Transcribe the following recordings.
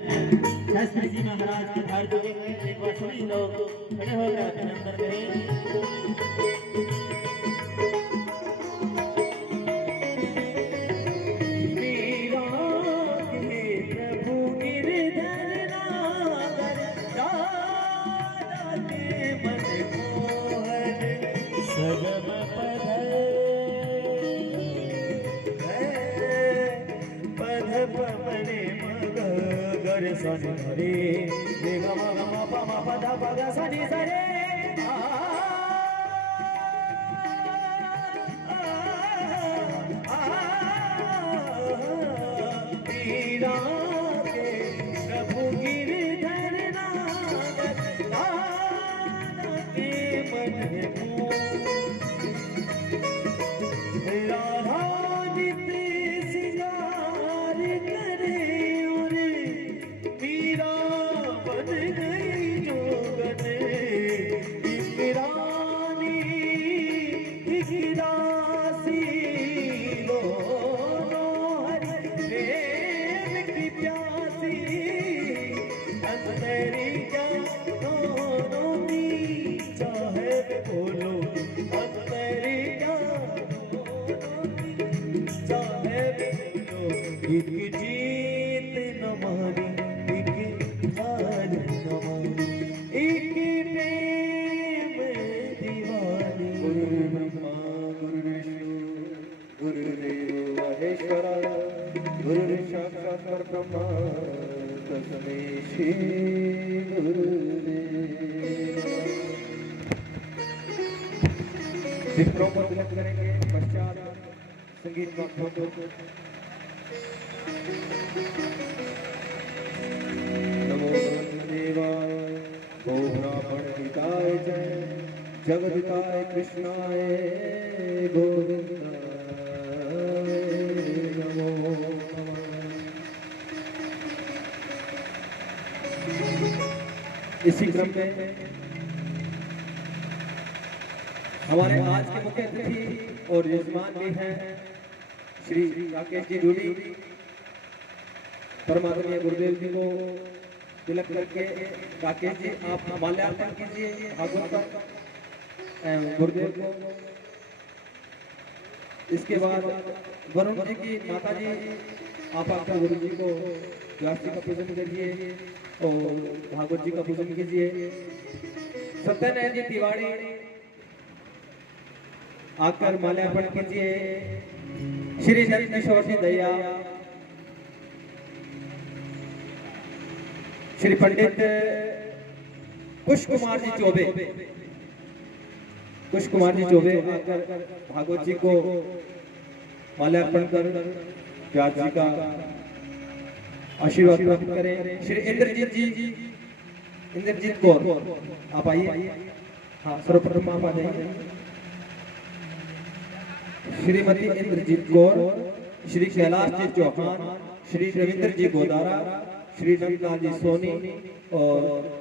शास्त्री जी महाराज के धार जुगे हुए एक बार सभी लोग खड़े होकर अभिनंदन करें। Sani Hare, Deva Mama Pama Pada Pada Sani Sare. Pira ke Prabhu Girdhar Nagar, Radha ke मन को राधा नित सिंगार करे और मीरा बन गई जोगन एक रानी एक दासी दोनों हरि प्रेम की प्यासी अंतरी क्या दोनों की चाहे बोलो अंतरी क्या चाहे बोलो एक जीत न मारी एक हार न मारी एक प्रेम दीवानी गुरु ब्रह्मा गुरु विष्णु गुरुदेव महेश्वरा गुरु साक्षात् परब्रह्म तस्मै श्री गुरुदेव विप्रो को तिलक करेंगे पश्चात संगीत माध्यमों को नमो देवाय गो ब्राह्मण हिताय जय जगदिताय कृष्णाय गोविंदाय नमो नमः। इसी क्रम में हमारे आज के मुख्य अतिथि और यजमान भी हैं श्री राकेश जी डूडी। परमात्मा गुरुदेव जी को तिलक करके राकेश जी आप माल्यार्पण कीजिए भागवत पर गुरुदेव को। इसके बाद वरुण जी की माता जी आप आपका गुरु जी को व्यास जी का पूजन करिए और भागवत जी का पूजन कीजिए। सत्यनारायण जी तिवारी आकर माल्यार्पण कीजिए। श्री नरेंद्र जी दया श्री पंडित कुश कुमार जी चौबे आकर भागवत जी को माल्यार्पण कर व्यास जी का आशीर्वाद प्राप्त करें। श्री इंद्रजीत कौर आप आइए। हाँ सर्वप्रथम आप आ जाइए। श्रीमती इंद्रजीत कौर, श्री कैलाश जी चौहान, श्री रविंद्र जी गोदारा, श्री नंदलाल जी सोनी और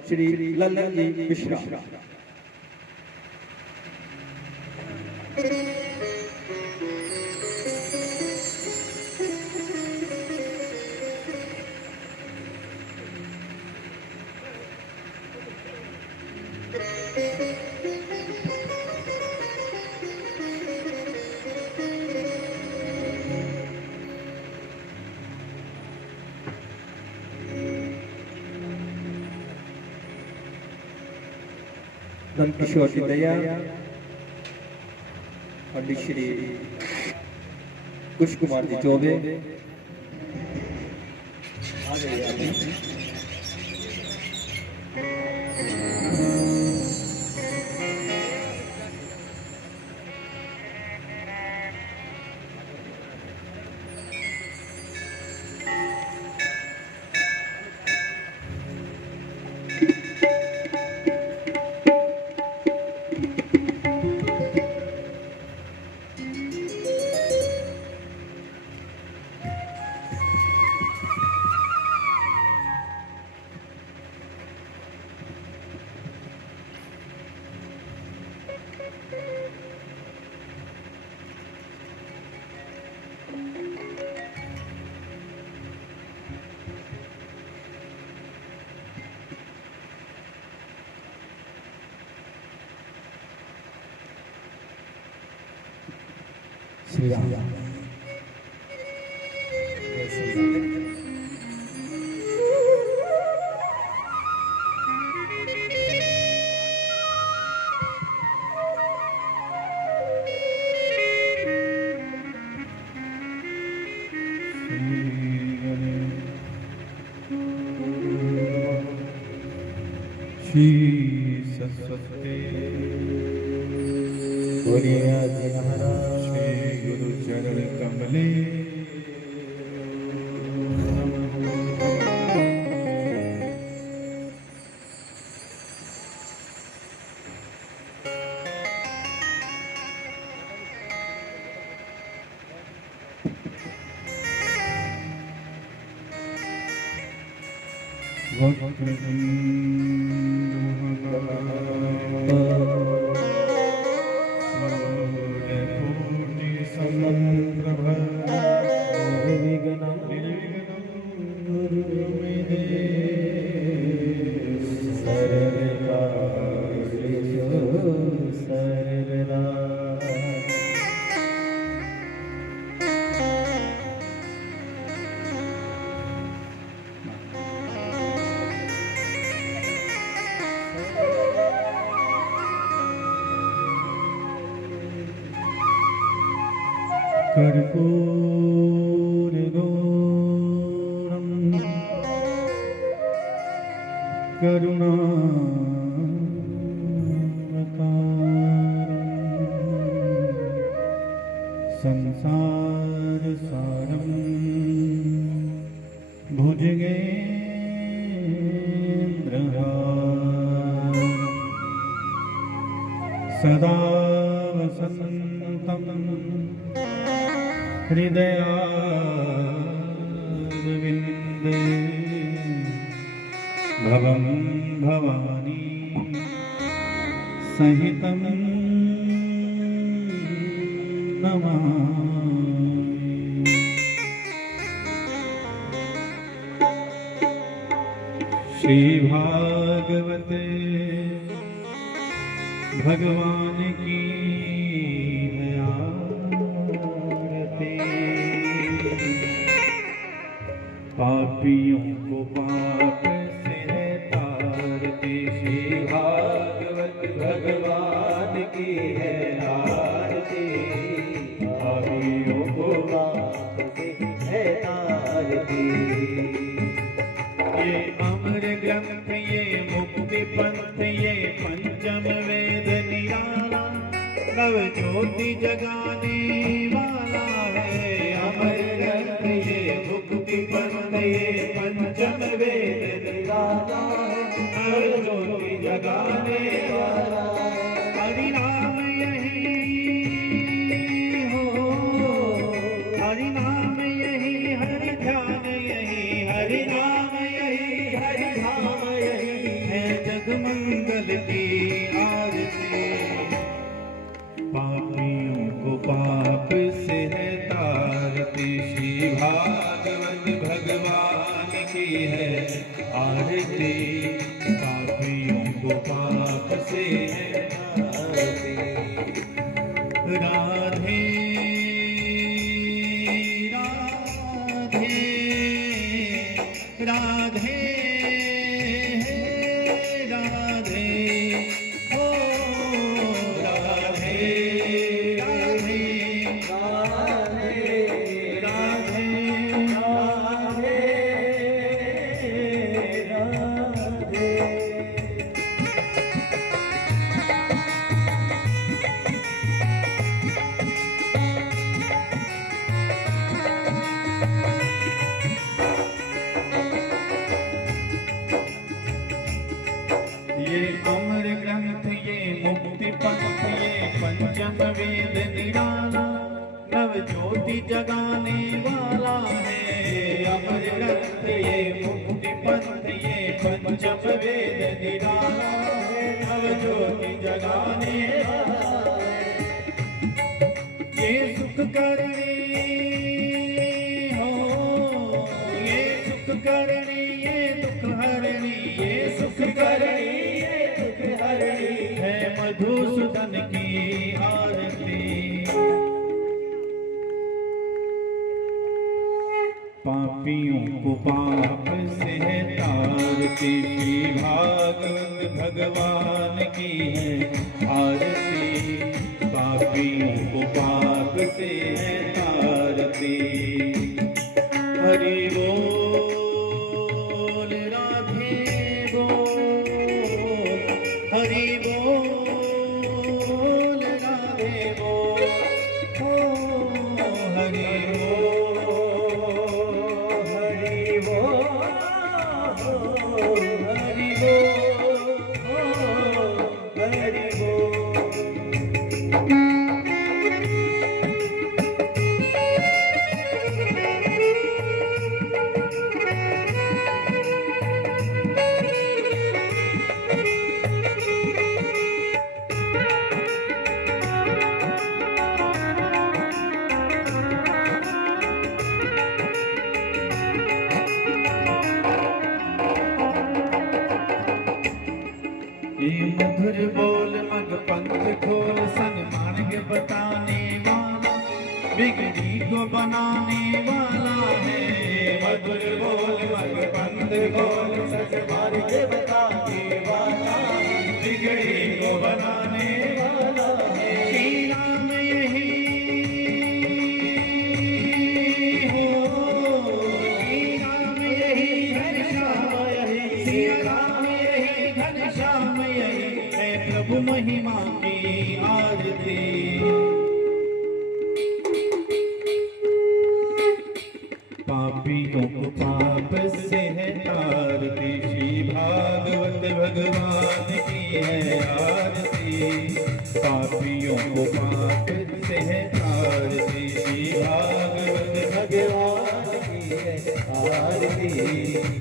श्री लल्लन जी मिश्रा। नंद किशोर जी दया, पंडित श्री कुश कुमार जी चौबे आ गए। श्री राम। श्री सरस्वती बोलिए जी महाराज। श्री गुरु चरण कमले कर्पूर गौरम करुणावतारम संसार सारम भुजगेन्द्रहारम सदा वसन्तं हृदयारविन्दे भवं भवानी सहितं नमामि। श्री भागवते भगवान की है आरती, पापियों को पाप से है तारती। श्री भागवत भगवान की है आरती, पापियों को पाप से है तारती। ये अमर ग्रंथ ये मुक्ति पंथ ये पंचम वेद निराला, नव ज्योति जगाने वाला है। अमर ग्रंथ ये मुक्ति पंथ ये पंचम वेद निराला, नव ज्योति जगाने वाला। हरि नाम यही हो, हरि नाम यही, हरि ध्यान यही, हरि नाम यही, हरि धाम यही है जगमंगल की आरती। पापियों को पाप से है तारती, श्री भागवत भगवान की है आरती। पापियों को पाप से है तारती। राधे राधे राधे ओ राधे राधे राधे राधे राधे। ये अमर ग्रंथ ये मुक्ति पंथ ये पंचम वेद निराला, नव ज्योति जगाने वाला है। अमर ग्रंथ ये मुक्ति पंथ ये पंचम वेद निराला है, नव ज्योति जगाने वाला है। ये सुख करनी हो, ये सुख करनी, ये दुख हरणी, ये सुख करनी है मधुसूदन की आरती। आरती श्री भागवत भगवान की है आरती, पापियों को पाप से है तारती। हरि बोल राधे बोल, हरि बोल राधे बोल, ओ हरि बोल, हरि बोल, हरि बोल, हरि बोल। मधुर बोल मग पंथ खोल, सन्मार्ग बताने वाला, बिगड़ी को बनाने वाला है। मधुर बोल मग पंथ खोल, सन्मार्ग बताने वाला, बिगड़ी को बनाने वाला है। श्री राम यही हो, श्री राम यही घनश्याम यही, श्री राम यही घनश्याम यही है प्रभु महिमा की आरती। पापियों को पाप से है तारती, श्री भागवत भगवान की है आरती। पापियों को पाप से है तारती, श्री भागवत भगवान की है आरती।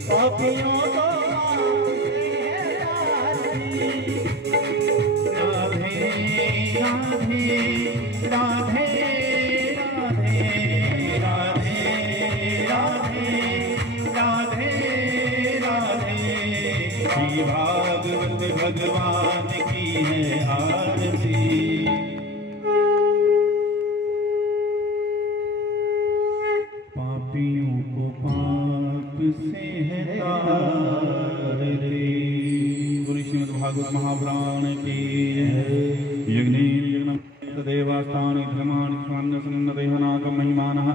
पापियों को राधे राधे राधे राधे राधे राधे, श्री भागवत भगवान की है आरती। पापियों को पाप से है तारती। गुरु श्रीमद् भागवत महापुराण की देवास्थानि धर्माणि स्वान्नसन्नदेहनागं महिमानः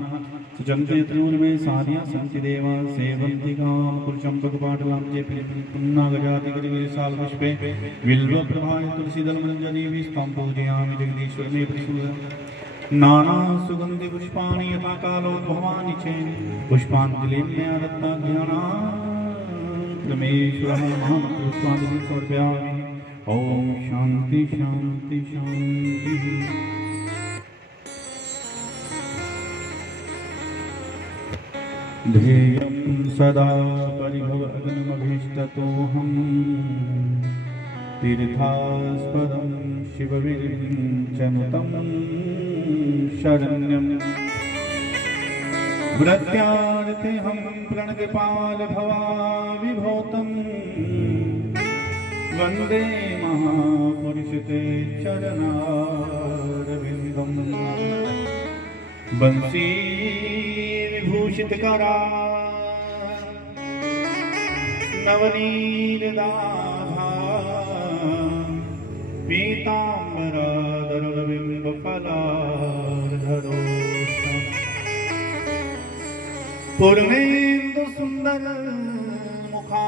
सुचन्ते त्रिभुवने साधिया सन्ति देवा सेवन्ति काम पुरुषं भगपाटलां चे पुन्नागजाति गजवीरसालपुष्पे बिल्वप्रभाय तुलसीदलमञ्जरी विष्टां पूजयामि जगदीश्वर मे प्रसूद नाना सुगन्धि पुष्पाणि यथा कालोद्भवानि च पुष्पाञ्जलिं दत्ता ज्ञाना रमेश्वरः महापुष्पाञ्जलिं समर्पयामि। ओम शांति शांति शांति। ध्येयं सदा परिभवग्नमभीष्टतोऽहं, तीर्थास्पदं शिवविरिञ्चनुतं शरण्यं। व्रत्यार्थिहं प्रणतपालभवाविभूतं, वन्दे महापुरुषते चरणारविन्दं। बंसी विभूषितकरा नवनीलदाधा, पीताम्बराधरबिम्बफलाधरो पूर्णेन्दु सुन्दर मुखा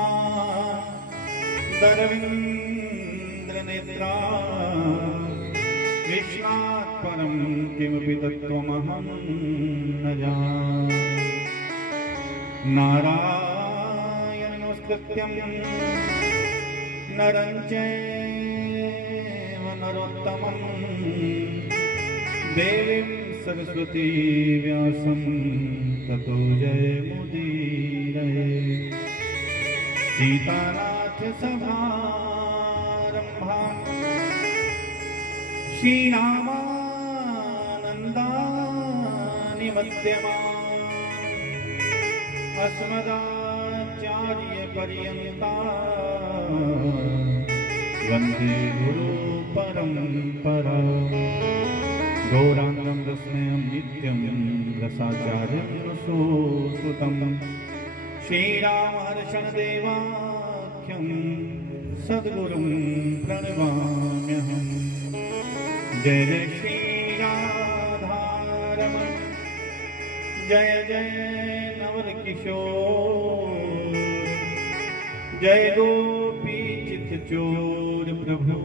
दरविन्द्र नेत्रा। विश्वात् परं किमपि तत्त्वमहं न जाने। नारायण नमस्कृत्यं नरं चैव नरोत्तमं, देवीं सरस्वती व्यासं ततो जयमुदीरये। सीतानाथ समारम्भां श्रीरामानन्दानि मध्यमाम्, अस्मदाचार्यपर्यन्तां वन्दे गुरुपरम्पराम्। गौराङ्गं रसमयं नित्यं रसाचार्यं सुश्रुतं, श्रीरामहर्षणदेवा समाख्यं सद्गुरुं प्रणमाम्यहम्। जय जय श्री राधारमण, जय जय नवल किशोर, जय गोपी चित चोर प्रभु